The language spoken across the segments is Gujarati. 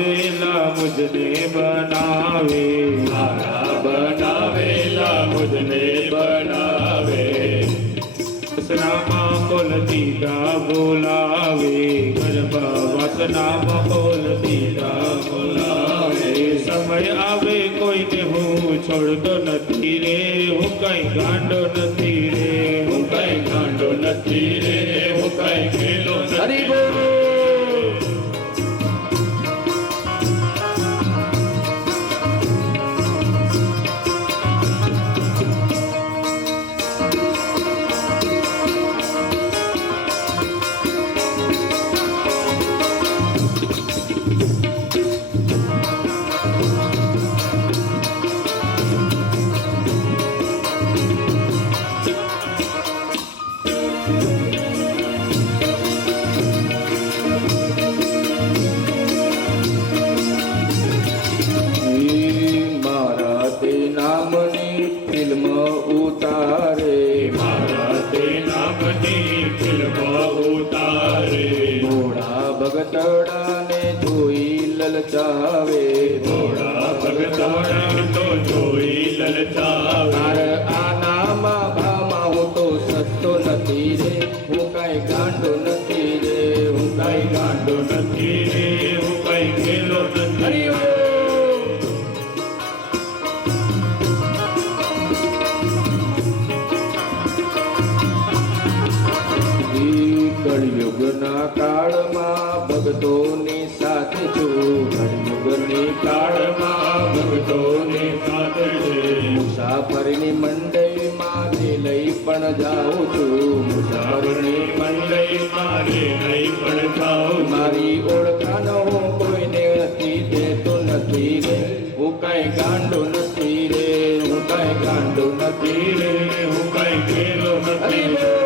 બનાવેલા મુજને બનાવે, મારા બનાવેલા મુજને બનાવે, વાસનામાં કોલ દીધા બોલાવે, ગર્ભ વાસનામાં કોલ દીધા બોલાવે. સમય આવે કોઈને હું છોડતો નથી રે, હું કઈ ગાંડો નથી રે, હું કઈ ગાંડો નથી રે, હું કઈ ખેલો હરી નથી. બોલ. મારા તે નામની ફિલ્મ ઉતારે, મારા તે નામની ફિલ્મ ઉતારે, ભોળા ભગતડાને જોઈ લલચાવે, થોડા ભગતોડા તો જોઈ લલચાવે. મારે આ નામા ભામાં હું તો સસ્તો નથી રે, હું કઈ ગાંડો નથી રે, હું કઈ ગાંડો નથી રે, હું કઈ ખેલો નથી. હરી બોલ. કળિયુગના કાળમાં ભક્તોની સાથે છું, કળિયુગની કાળમાં ભક્તોની સાથે છે, મુસાફરની મંડળીમાં લઈ પણ જાઉં છું, મુસાફરની સાવરણી મંડળી મારે નહીં પણ જાઉં. મારી ઓળખાણ હું કોઈને નથી દેતો નથી રે, હું કઈ ગાંડો નથી રે, હું કઈ ગાંડો નથી રે. હું કઈ ખેલો હરી નથી. બોલ.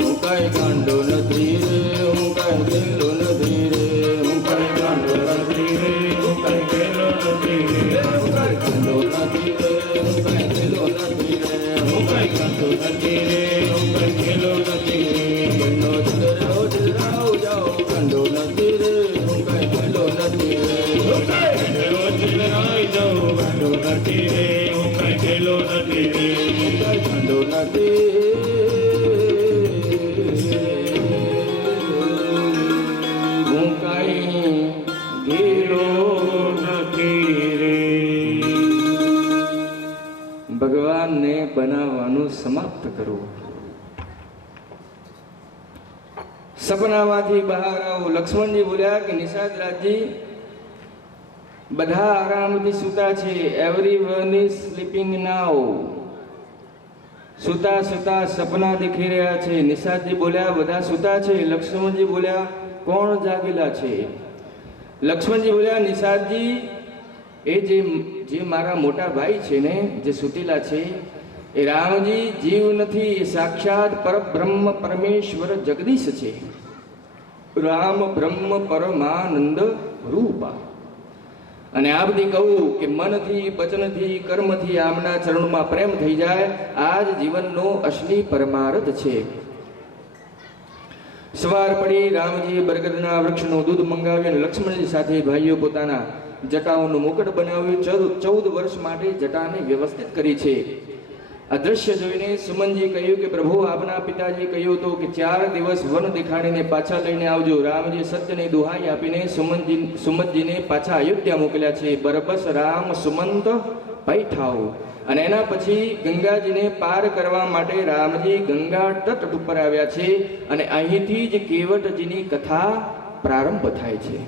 હું કઈ ગાંડો નથી રે, હું કઈ ગેલો નથી રે, હું કઈ ગાંડો નથી રે, હું કઈ ખેલો નથી રે, હું કઈ ગાંડો નથી રે, હું કઈ ગેલો નથી રે, હું કઈ ગાંડો નથી રે, હું કઈ ખેલો નથી રે. બહેનો રોજ રાવ જાઓ, ગાંડો નથી રે, હું કઈ ગેલો નથી રે. હું કઈ રોજ લડાઈ જાઉં, ગાંડો નથી રે, હું કઈ ખેલો નથી રે. હું કઈ ગાંડો નથી, હું કઈ ગેલો નથી રે. ભગવાનને બનાવવાનું સમાપ્ત કરવું. સપનામાંથી બહાર આવો. લક્ષ્મણજી બોલ્યા કે નિષાદ રાજજી, બધા આરામથી સૂતા છે, એવરીવન ઇઝ સ્લીપિંગ નાઉ. સૂતા સૂતા સપના દેખી રહ્યા છે. નિષાદજી બોલ્યા બધા સૂતા છે. લક્ષ્મણજી બોલ્યા કોણ જાગેલા છે? લક્ષ્મણજી બોલ્યા નિષાદજી, એ જે મારા મોટા ભાઈ છે ને, જે સૂતેલા છે, એ રામજી જીવ નથી, એ સાક્ષાત પરબ્રહ્મ પરમેશ્વર જગદીશ છે. રામ બ્રહ્મ પરમાનંદ રૂપા. અને આ બધી કહું કે મનથી વચનથી કર્મથી આમના ચરણોમાં પ્રેમ થઈ જાય, આ જ જીવનનો અસલી પરમાર્થ છે. સવાર પડી રામજીએ બરગદના વૃક્ષનું દૂધ મંગાવ્યું અને લક્ષ્મણજી સાથે ભાઈઓ પોતાના જટાઓનું મુકટ બનાવ્યું. 14 વર્ષ માટે જટાને વ્યવસ્થિત કરી છે. આ દ્રશ્ય જોઈને સુમનજી કહ્યું કે પ્રભુ, આપના પિતાજી કહ્યું હતું કે 4 દિવસ વન દેખાડીને પાછા લઈને આવજો. રામજી સત્યની દુહાઈ આપીને સુમંતજીને પાછા અયોધ્યા મોકલ્યા છે. બરબસ રામ સુમંત પૈઠાઓ. અને એના પછી ગંગાજીને પાર કરવા માટે રામજી ગંગા તટ ઉપર આવ્યા છે. અને અહીંથી જ કેવટજીની કથા પ્રારંભ થાય છે.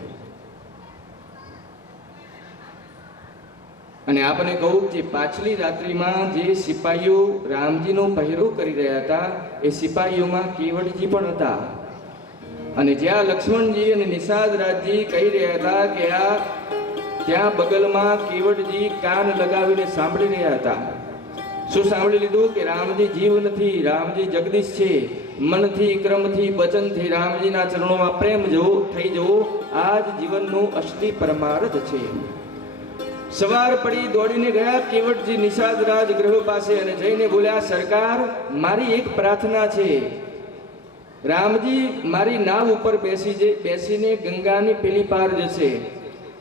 અને આપણે કહું કે પાછલી રાત્રિમાં જે સિપાહીઓ રામજીનો પહેરો કરી રહ્યા હતા, એ સિપાહીઓમાં કેવટજી પણ હતા. અને જ્યાં લક્ષ્મણજી અને નિષાદરાજજી કહી રહ્યા હતા કે આ ત્યાં બગલમાં કેવટજી કાન લગાવીને સાંભળી રહ્યા હતા. શું સાંભળી લીધું? કે રામજી જીવ નથી, રામજી જગદીશ છે. મનથી, ક્રમથી, વચનથી રામજીના ચરણોમાં પ્રેમ જવો થઈ જવો આ જ જીવનનું અસલી પરમાર્થ છે. સવાર પડી દોડીને ગયા કેવટજી નિષાદરાજ ગ્રહ પાસે અને જઈને બોલ્યા, સરકાર, મારી એક પ્રાર્થના છે. રામજી મારી નાવ ઉપર બેસીને ગંગાની પેલી પાર જશે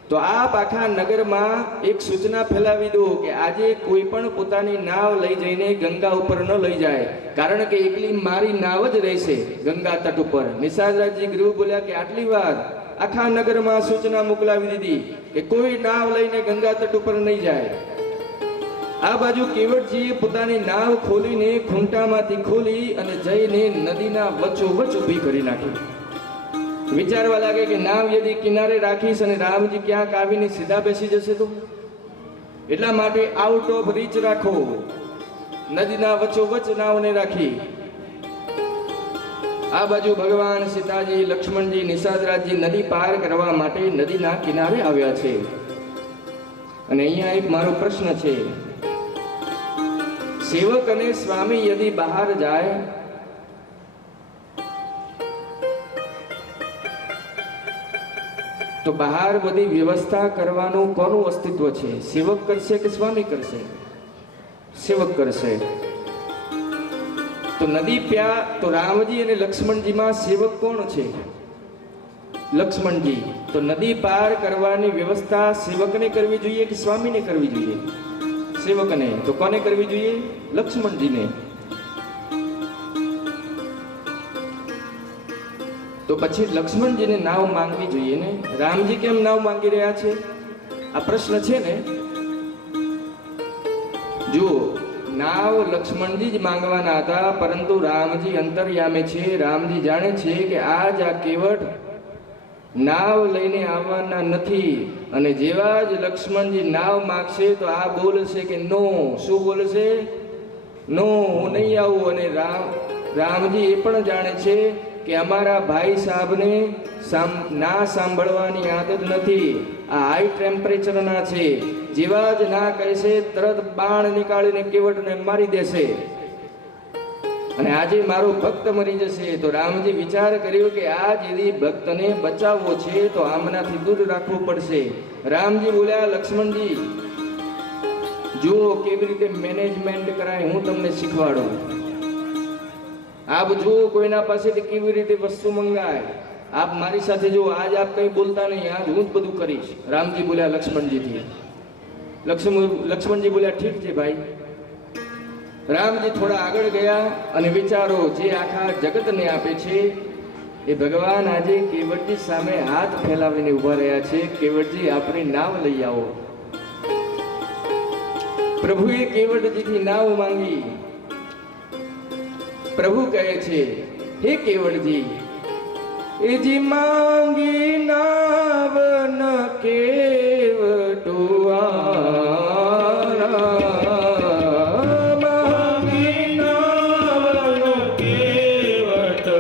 તો આપ આખા નગરમાં એક સૂચના ફેલાવી દો કે આજે કોઈ પણ પોતાની નાવ લઈ જઈને ગંગા ઉપર ન લઈ જાય, કારણ કે એકલી મારી નાવ જ રહેશે ગંગા તટ ઉપર. નિષાદરાજજી ગૃહ બોલ્યા કે આટલી વાર આખા નગરમાં સૂચના મોકલાવી દીધી કે કોઈ નાવ લઈને ગંગા તટ ઉપર નહીં જાય. આ બાજુ કેવટજીએ પોતાની નાવ ખોલીને ખૂંટામાંથી ખોલી અને જઈને નદીના વચ્ચોવચ્ચ ઊભી કરી નાખી. વિચારવા લાગે કે નાવ યદી કિનારે રાખીશ અને રામજી ક્યાંક આવીને સીધા બેસી જશે તો, એટલા માટે આઉટ ઓફ રીચ રાખો. નદીના વચ્ચોવચ્ચ નાવને રાખી. આ બાજુ ભગવાન સીતાજી, લક્ષ્મણજી, નિષાદરાજજી નદી પાર કરવા માટે નદીના કિનારે આવ્યા છે. અને અહીંયા એક મારો પ્રશ્ન છે, સેવક અને સ્વામી યદી બહાર જાય તો બહાર બધી વ્યવસ્થા કરવાનું કોનું અસ્તિત્વ છે? સેવક કરશે કે સ્વામી કરશે? સેવક કરશે. તો નદી પ્યા તો રામજી અને લક્ષ્મણજીમાં સેવક કોણ છે? લક્ષ્મણજી. તો નદી પાર કરવાની વ્યવસ્થા સેવકને કરવી જોઈએ કે સ્વામીને કરવી જોઈએ? સેવકને. તો કોને કરવી જોઈએ? લક્ષ્મણજીને. તો પછી લક્ષ્મણજીને નાવ માંગવી જોઈએ ને. રામજી કેમ નાવ માંગી રહ્યા છે? આ પ્રશ્ન છે ને. જુઓ, નાવ લક્ષ્મણજી જ માંગવાના હતા, પરંતુ રામજી અંતર્યામી છે. રામજી જાણે છે કે આજ આ કેવટ નાવ લઈને આવવાના નથી, અને જેવા જ લક્ષ્મણજી નાવ માંગશે તો આ બોલશે કે નો. શું બોલશે? નો, હું નહીં આવું. અને રામજી એ પણ જાણે છે કે અમારા ભાઈ સાહેબને ના સાંભળવાની આદત નથી. આ હાઈ ટેમ્પરેચરના છે. જેવા જ ના કહેશે તરત બાણ નીકાળીને કેવટને મારી દેશે, અને આજે મારો ભક્ત મરી જશે. તો રામજી વિચાર કર્યો કે આ જેથી ભક્તને બચાવવો છે તો આમનાથી દૂર રાખવું પડશે. રામજી બોલ્યા, લક્ષ્મણજી જુઓ કેવી રીતે મેનેજમેન્ટ કરાય હું તમને શીખવાડું. આપ જુઓ કોઈના પાસેથી કેવી રીતે વસ્તુ મંગાય. આપ મારી સાથે જુઓ, આજ આપ કઈ બોલતા નહીં, આજ હું જ બધું કરીશ. રામજી બોલ્યા લક્ષ્મણજીથી. લક્ષ્મણજી બોલ્યા ઠીક છે ભાઈ. રામજી થોડા આગળ ગયા અને વિચારો જે આખા જગતને આપે છે એ ભગવાન આજે કેવટજી સામે હાથ ફેલાવીને ઉભા રહ્યા છે. કેવટજી આપણી નાવ લઈ આવો. પ્રભુએ કેવટજીથી નાવ માંગી. પ્રભુ કહે છે, હે કેવટજી, એ જી માંગી નાવ ન કેવટુઆરા, માંગી નાવ ન કેવટઆરા,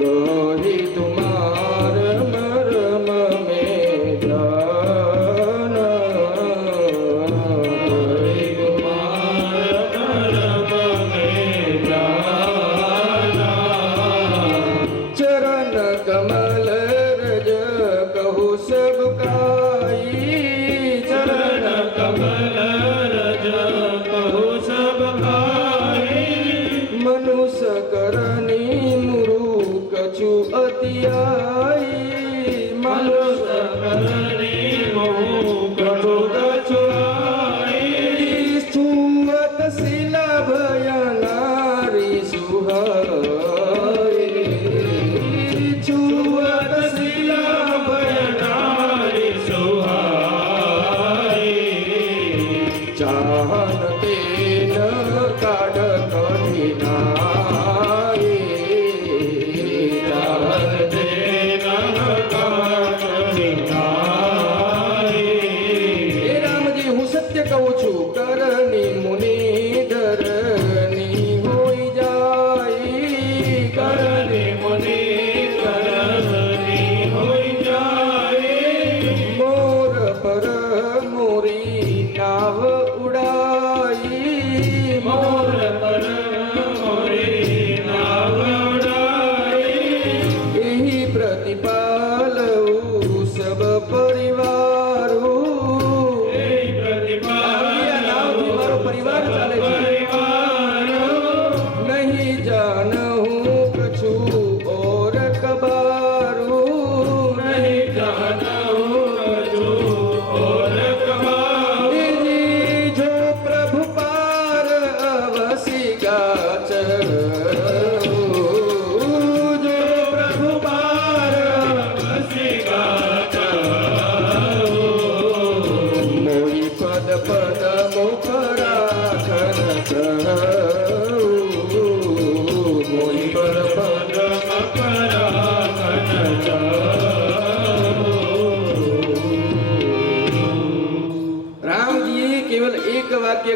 કોહી તુમાર મરમ મેં જાના, કોહી ચરણ કમલ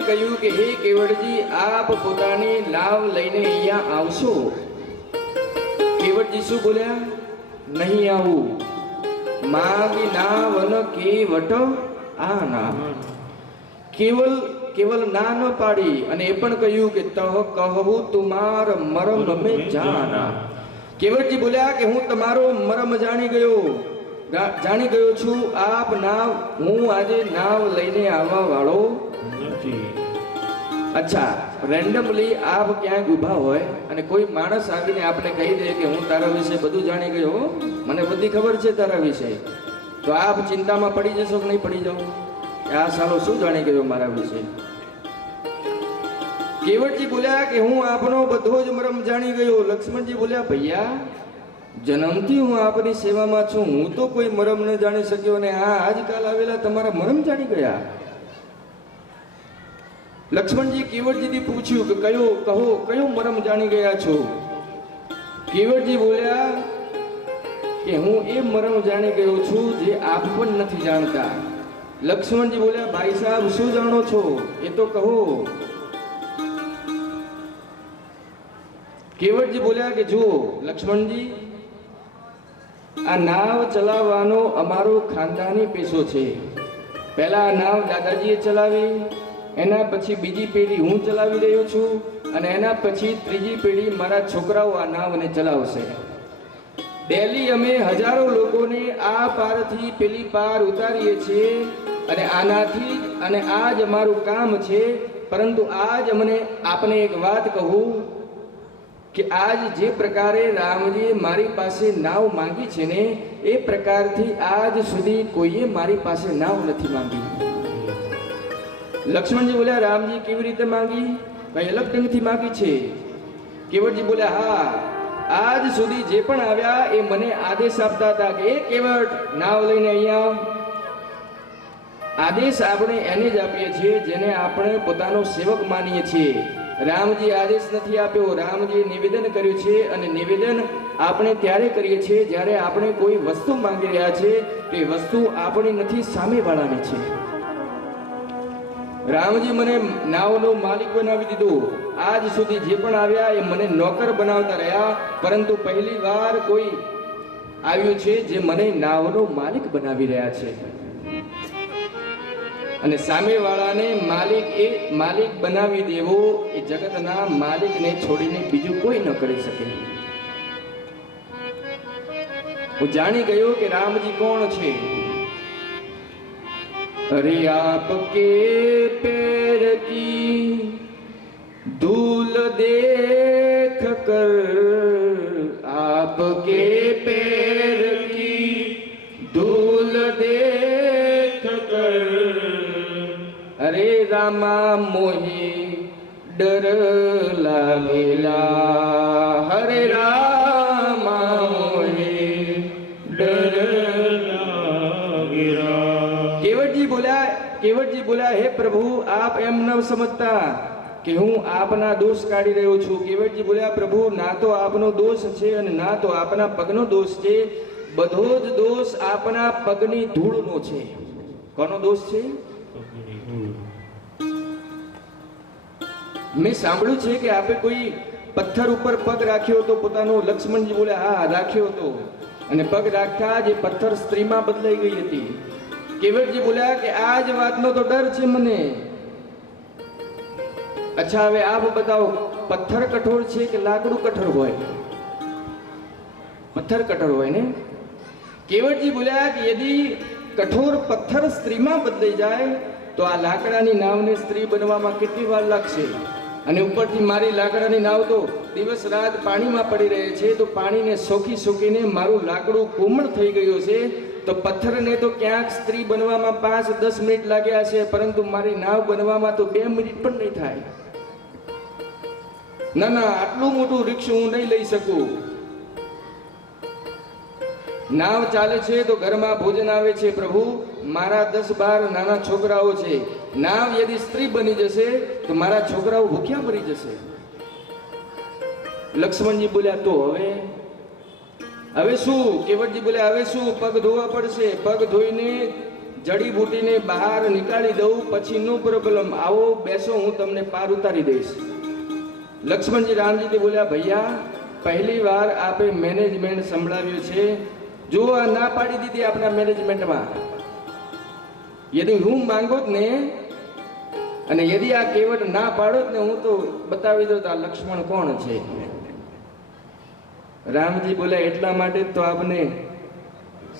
કહ્યું કે હે કેવડજી આપ પોતાની લાવ લઈને અહીંયા આવશો. કેવડજી શું બોલ્યા? નહીં આવું. માગી ના વન કેવટ આ ના. કેવલ ના ન પાડી અને એ પણ કહ્યું કે તહ કહું તુમાર મરમ મે જાના. કેવડજી બોલ્યા કે હું તમારો મરમ જાણી ગયો છું. આપ નાવ હું આજે નાવ લઈને આવવા વાળો નથી. અચ્છા, રેન્ડમલી આપ ક્યાંક ઊભા હોય અને કોઈ માણસ આવીને આપણે કહી દે કે હું તારા વિશે બધું જાણી ગયો, મને બધી ખબર છે તારા વિશે, તો આપ ચિંતામાં પડી જશો કે નહીં પડી જાઓ કે આ સાલો શું જાણી ગયો મારા વિશે? કેવડજી બોલ્યા કે હું આપનો બધો જ મરમ જાણી ગયો. લક્ષ્મણજી બોલ્યા ભૈયા જન્મથી હું આપની સેવામાં છું, હું તો કોઈ મરમ ન જાણી શક્યો અને આ આજકાલ આવેલા તમારા મરમ જાણી ગયા. લક્ષ્મણજી કેવડજીથી પૂછ્યું કે કયો મરમ જાણી ગયા છો? કેવડજી બોલ્યા કે હું એ મરમ જાણી ગયો છું જે આપ પણ નથી જાણતા. લક્ષ્મણજી બોલ્યા ભાઈ સાહેબ શું જાણો છો એ તો કહો. કેવડજી બોલ્યા કે જુઓ લક્ષ્મણજી, આ નાવ ચલાવવાનો અમારો ખાનદાની પેશો છે. પહેલા આ નાવ દાદાજીએ ચલાવી, એના પછી બીજી પેઢી હું ચલાવી રહ્યો છું અને એના પછી ત્રીજી પેઢી મારા છોકરાઓ આ નાવને ચલાવશે. ડેલી અમે હજારો લોકોને આ પારથી પેલી પાર ઉતારીએ છીએ અને આનાથી અને આ જ અમારું કામ છે. પરંતુ આજ આપને એક વાત કહું કે આજ જે પ્રકારે રામજીએ મારી પાસે નાવ માંગી છે ને એ પ્રકારથી આજ સુધી કોઈએ મારી પાસે નાવ નથી માંગી. લક્ષ્મણજી બોલ્યા રામજી કેવી રીતે માંગી? કઈ અલગ ઢંગથી માંગી છે? કેવડજી બોલ્યા હા, આજ સુધી જે પણ આવ્યા એ મને આદેશ આપતા હતા કે એ કેવડ નાવ લઈને અહીંયા. આદેશ આપણે એને જ આપીએ છીએ જેને આપણે પોતાનો સેવક માનીએ છીએ. રામજી આદેશ નથી આપ્યો, રામજીએ નિવેદન કર્યું છે અને નિવેદન આપણે ત્યારે કરીએ છીએ જ્યારે આપણે કોઈ વસ્તુ માંગી રહ્યા છે તો એ વસ્તુ આપણી નથી, સામેવાળાની છે. રામજી મને નાવનો માલિક બનાવી દીધો. આજ સુધી જે પણ આવ્યા એ મને નોકર બનાવતા રહ્યા, પરંતુ પહેલી વાર કોઈ આવ્યું છે જે મને નાવનો માલિક બનાવી રહ્યા છે. અને સામેવાળાને માલિક બનાવી દેવો એ જગતના માલિકને છોડીને બીજું કોઈ ન કરી શકે. હું જાણી ગયો કે રામજી કોણ છે. अरे आपके पैर की धूल देख कर, आपके पैर की धूल देख कर, अरे रामा मोहे डर लागेला, हरे रामा मोहे डर लागेला. કેવડજી બોલ્યા હે પ્રભુ આપ એમ ન સમજતા કે હું આપના દોષ કાઢી રહ્યો છું. કેવડજી બોલ્યા પ્રભુ ના તો આપનો દોષ છે અને ના તો આપના પગનો દોષ છે, બધો જ દોષ આપના પગની ધૂળનો છે. કોનો દોષ છે? મેં સાંભળ્યું છે કે આપે કોઈ પથ્થર ઉપર પગ રાખ્યો હતો પોતાનો. લક્ષ્મણજી બોલ્યા હા રાખ્યો હતો અને પગ રાખતા જ એ પથ્થર સ્ત્રીમાં બદલાઈ ગઈ હતી. કેવડજી બોલ્યા કે આ જ વાતનો તો ડર છે મને. અચ્છા હવે આપ બતાવો, પથ્થર કઠોર છે કે લાકડું કઠોર હોય? પથ્થર કઠોર હોય ને. કેવડજી બોલ્યા કે યદી કઠોર પથ્થર સ્ત્રીમાં બદલાઈ જાય તો આ લાકડાની નાવને સ્ત્રી બનવામાં કેટલી વાર લાગશે? અને ઉપરથી મારી લાકડાની નાવ તો દિવસ રાત પાણીમાં પડી રહે છે, તો પાણીને સોખીને મારું લાકડું કોમળ થઈ ગયું છે. તો પથ્થરને તો ક્યાંક સ્ત્રી બનવામાં 5-10 મિનિટ લાગ્યા છે, પરંતુ મારી નાવ બનવામાં તો 2 મિનિટ પણ નહીં થાય. ના આટલું મોટું વૃક્ષ હું નહીં લઈ શકું. નાવ ચાલે છે તો ઘરમાં ભોજન આવે છે પ્રભુ, મારા 10-12 નાના છોકરાઓ છે. નાવ યદી સ્ત્રી બની જશે તો મારા છોકરાઓ ભૂખ્યા મરી જશે. લક્ષ્મણજી બોલ્યા તો હવે શું? કેવડજી બોલ્યા હવે શું? પગ ધોવા પડશે. પગ ધોઈને જડીબુટીને બહાર નીકાળી દઉં પછી નો પ્રોબ્લેમ, આવો બેસો, હું તમને પાર ઉતારી દઈશ. લક્ષ્મણજી રામજીને બોલ્યા, ભૈયા પહેલી વાર આપે મેનેજમેન્ટ સંભળાવ્યું છે. જો આ ના પાડી દીધી આપણા મેનેજમેન્ટમાં, યદિ હું માંગોત ને અને યદિ આ કેવટ ના પાડોત ને, હું તો બતાવી દઉં આ લક્ષ્મણ કોણ છે. રામજી બોલ્યા, એટલા માટે તો આપને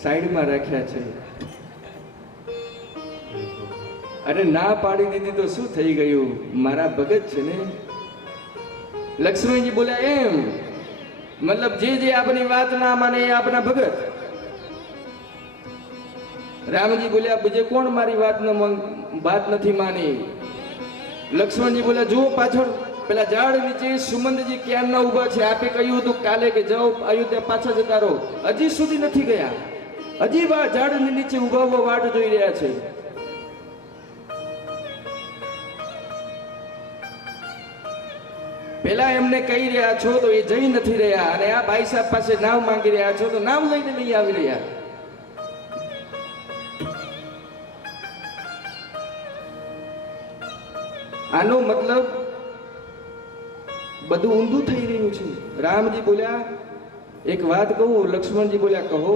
સાઈડમાં રાખ્યા છે. અરે ના પાડી દીધી તો શું થઈ ગયું, મારા ભગત છે ને. લક્ષ્મણજી બોલ્યા, એમ મતલબ જે આપણી વાત ના માને એ આપણા ભગત. રામજી બોલ્યા, બીજે કોણ મારી વાત નથી માની. લક્ષ્મણજી બોલ્યા, જુઓ પાછળ પેલા ઝાડ નીચે સુમંતજી ક્યારના ઊભા છે. આપે કહ્યું હતું કાલે કે જાઓ અયોધ્યા પાછા જતા રહો, હજી સુધી નથી ગયા, હજી ઝાડની નીચે ઊભા વાટ જોઈ રહ્યા છે. પેલા એમને કહી રહ્યા છો તો એ જઈ નથી રહ્યા, અને આ ભાઈ સાહેબ પાસે નામ માંગી રહ્યા છો તો નામ લઈને નહીં આવી રહ્યા. આનો મતલબ બધું ઊંધું થઈ રહ્યું છે. રામજી બોલ્યા, એક વાત કહું. લક્ષ્મણજી બોલ્યા, કહો.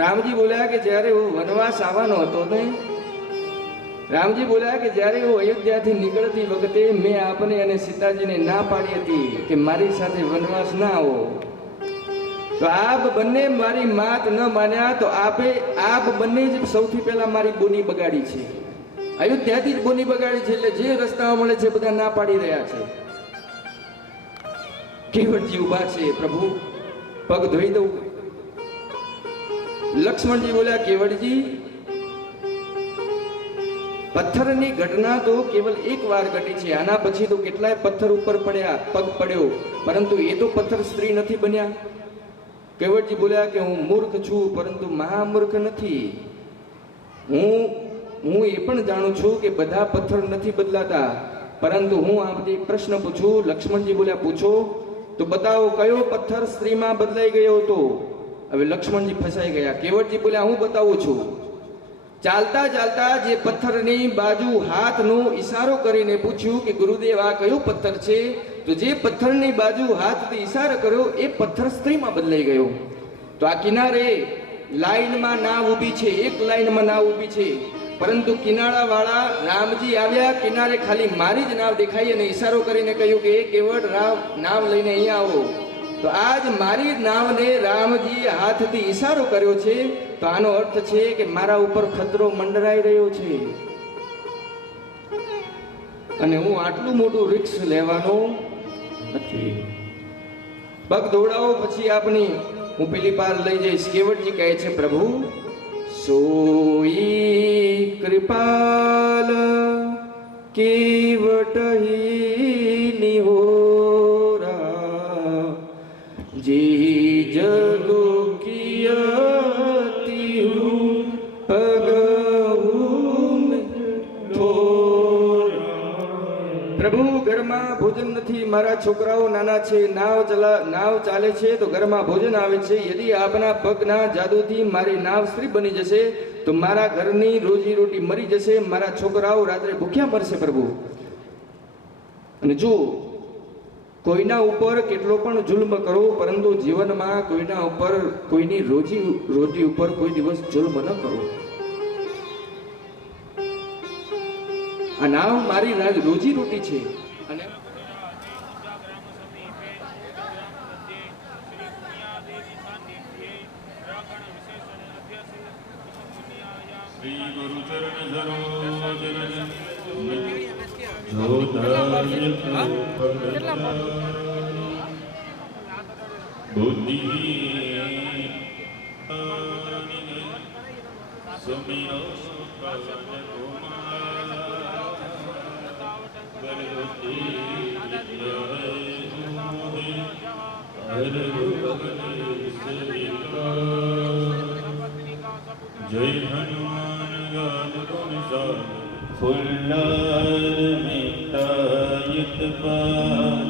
રામજી બોલ્યા કે જ્યારે હું વનવાસ આવવાનો હતો ને, રામજી બોલ્યા કે જ્યારે હું અયોધ્યાથી નીકળતી વખતે મેં આપને અને સીતાજીને ના પાડી હતી કે મારી સાથે વનવાસ ના આવો, તો આપ બંને મારી માત ન માન્યા, તો આપ બંને જ સૌથી પહેલા મારી બોની બગાડી છે. અયોધ્યાથી જ બોની બગાડી છે. એટલે જે રસ્તાઓ મળે છે બધા ના પાડી રહ્યા છે. કેવટજી ઉભા છે, પ્રભુ પગ ધોઈ દઉં. લક્ષ્મણજી બોલ્યા, કેવટજી પથ્થરની ઘટના તો કેવલ એક વાર ઘટી છે, આના પછી તો કેટલાય પથ્થર ઉપર પડ્યા, પગ પડ્યો, પરંતુ એ તો પથ્થર સ્ત્રી નથી બન્યા. કેવટજી બોલ્યા કે હું મૂર્ખ છું, પરંતુ મહામૂર્ખ નથી. હું એ પણ જાણું છું કે બધા પથ્થર નથી બદલાતા, પરંતુ હું આપથી પ્રશ્ન પૂછું. લક્ષ્મણજી બોલ્યા, પૂછો. તો બતાવો કયો પથ્થર સ્ત્રીમાં બદલાઈ ગયો હતો. હવે લક્ષ્મણજી ફસાઈ ગયા. કેવટજી બોલ્યા, હું બતાવું છું. ચાલતા ચાલતા જે પથ્થરની બાજુ હાથનો ઈશારો કરીને પૂછ્યું કે ગુરુદેવ આ કયો પથ્થર છે, તો જે પથ્થરની બાજુ હાથથી ઈશારો કર્યો એ પથ્થર સ્ત્રીમાં બદલાઈ ગયો. તો આ કિનારે લાઈનમાં નાવ ઊભી છે, એક લાઈનમાં નાવ ઊભી છે, પરંતુ કિનારાવાળા રામજી આવ્યા, કિનારે ખાલી મારી જ નાવ દેખાઈ અને ઈશારો કરીને કહ્યું કે એ કેવટ નાવ લઈને અહીંયા આવો. તો આજ મારી નાવને રામજીએ હાથથી ઈશારો કર્યો છે, તો આનો અર્થ છે કે મારા ઉપર ખતરો મંડરાઈ રહ્યો છે અને હું આટલું મોટું રિસ્ક લેવાનો નથી. પગ દોડાવો પછી આપની હું પેલી પાર લઈ જઈશ. કેવટજી કહે છે, પ્રભુ સોઈ કૃપાલ કેવટ નિહોરા જી જગો કિયતી હું પગહું થોરા. પ્રભુ ઘરમાં ભોજન નથી, મારા છોકરાઓ નાના છે, નાવ ચાલે છે તો ઘરમાં ભોજન આવે છે. યદિ આપના પગના જાદુથી મારી નાવ સ્ત્રી બની જશે તો મારા ઘરની રોજી રોટી મરી જશે, મારા છોકરાઓ રાત્રે ભૂખ્યા મરશે. પ્રભુ, અને જો કોઈના ઉપર કેટલો પણ જુલ્મ કરો, પરંતુ જીવનમાં કોઈના ઉપર કોઈની રોજી ઉપર કોઈ દિવસ જુલ્મ ન કરો. આ નામ મારી રોજી રોટી છે. અને શ્રી ગુરુ ચરણ બુદ્ધિ જય હનુમાન ગાન ગુણ સાર ફુલ્લાર મિટાયત પાર